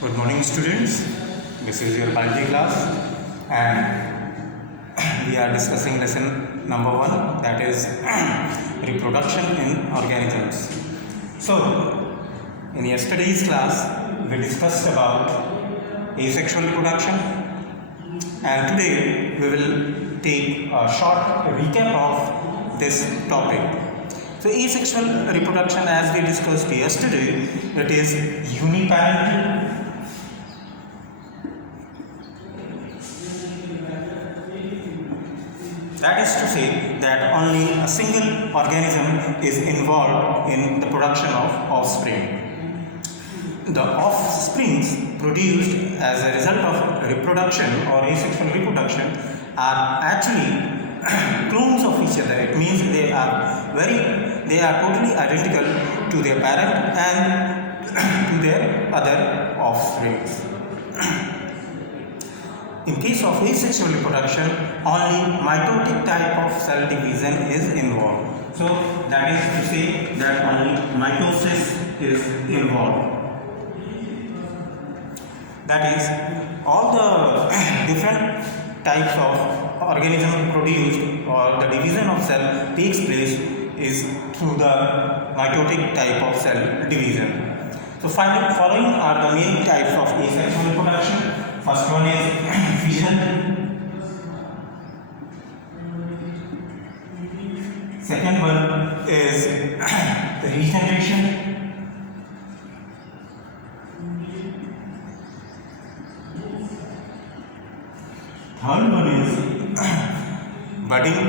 Good morning, students. This is your biology class, and we are discussing lesson number 1, that is reproduction in organisms. So, in yesterday's class, we discussed about asexual reproduction, and today we will take a short recap of this topic. So, asexual reproduction, as we discussed yesterday, it is uniparental. That is to say that only a single organism is involved in the production of offspring. The offsprings produced as a result of reproduction or asexual reproduction are actually clones of each other. It means they are totally identical to their parent and to their other offsprings. In case of asexual reproduction, only mitotic type of cell division is involved. So that is to say that only mitosis is involved. That is, all the different types of organism produced or the division of cell takes place is through the mitotic type of cell division. So following are the main types of asexual reproduction. First one is fission. Second one is regeneration. Third one is budding.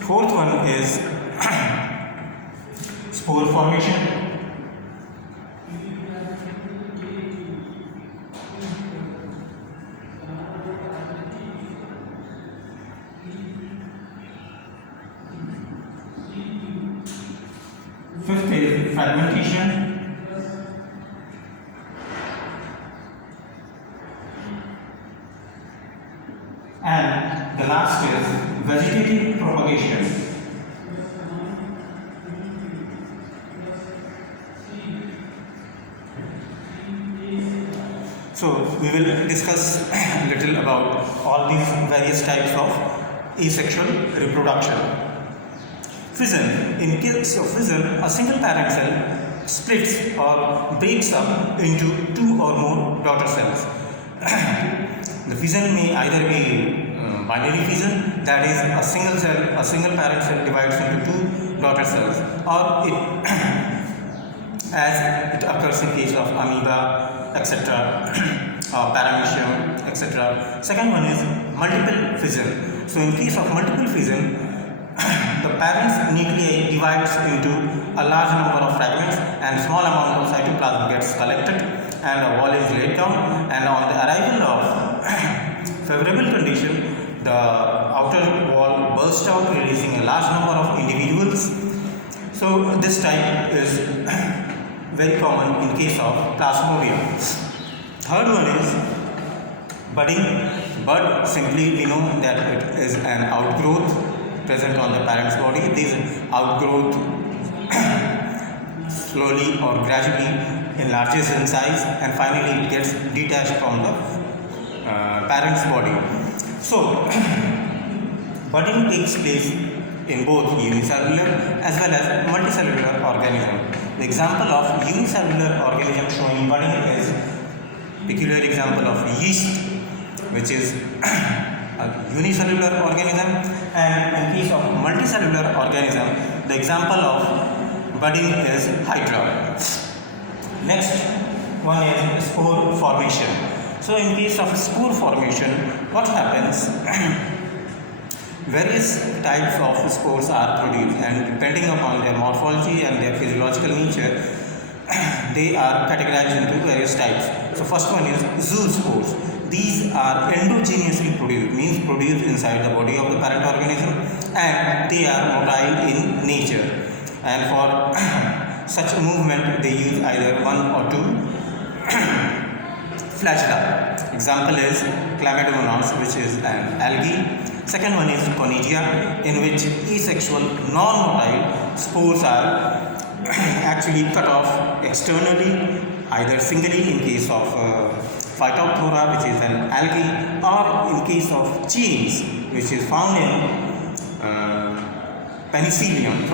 Fourth one is spore formation. Fifth is fragmentation. And the last is vegetative propagation. So we will discuss a little about all these various types of asexual reproduction. Fission. In case of fission, a single parent cell splits or breaks up into two or more daughter cells. The fission may either be binary fission, that is a single parent cell divides into two daughter cells, or it as it occurs in case of amoeba, etc., paramecium, etc. Second one is multiple fission. So in case of multiple fission, the parent's nuclei divides into a large number of fragments and small amount of cytoplasm gets collected and a wall is laid down, and on the arrival of favorable condition, the outer wall bursts out, releasing a large number of individuals. So this type is very common in case of plasmodium. Third one is budding. Bud, simply we know that it is an outgrowth present on the parent's body. This outgrowth slowly or gradually enlarges in size and finally it gets detached from the parent's body. So budding takes place in both unicellular as well as multicellular organism. The example of unicellular organism showing budding is peculiar example of yeast, which is a unicellular organism, and in case of multicellular organism, the example of budding is hydra. Next one is spore formation. So in case of spore formation, what happens? Various types of spores are produced, and depending upon their morphology and their physiological nature, they are categorized into various types. So first one is zoospores. These are endogenously produced, means produced inside the body of the parent organism, and they are mobile in nature. And for such movement, they use either one or two flagella. Example is Chlamydomonas, which is an algae. Second one is conidia, in which asexual non-motile spores are actually cut off externally, either singly in case of Phytophthora, which is an algae, or in case of genes, which is found in penicillium,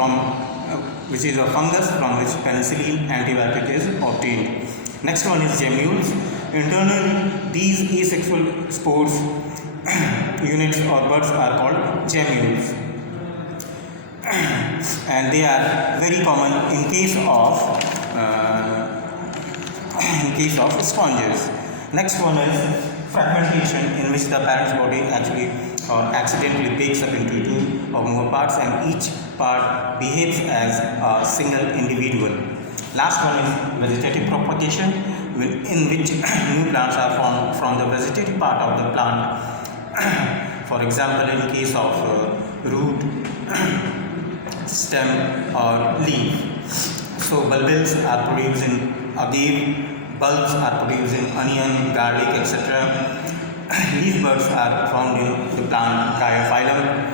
which is a fungus from which penicillin antibiotic is obtained. Next one is gemmules. Internally, these asexual spores units or buds are called gemmules, and they are very common in case of sponges. Next one is fragmentation, in which the parent's body actually or accidentally breaks up into two or more parts, and each part behaves as a single individual. Last one is vegetative propagation, in which new plants are formed from the vegetative part of the plant. For example, in case of root, stem or leaf. So bulbils are produced in agave, bulbs are produced in onion, garlic, etc. Leaf buds are found in the plant Diaphyllum.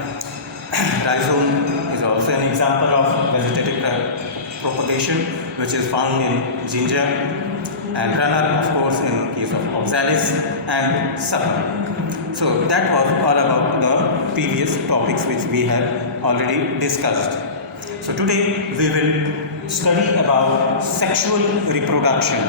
Rhizome is also an example of vegetative propagation, which is found in ginger, and runner, of course, in case of oxalis and sucker. So that was all about the previous topics which we have already discussed. So today we will study about sexual reproduction.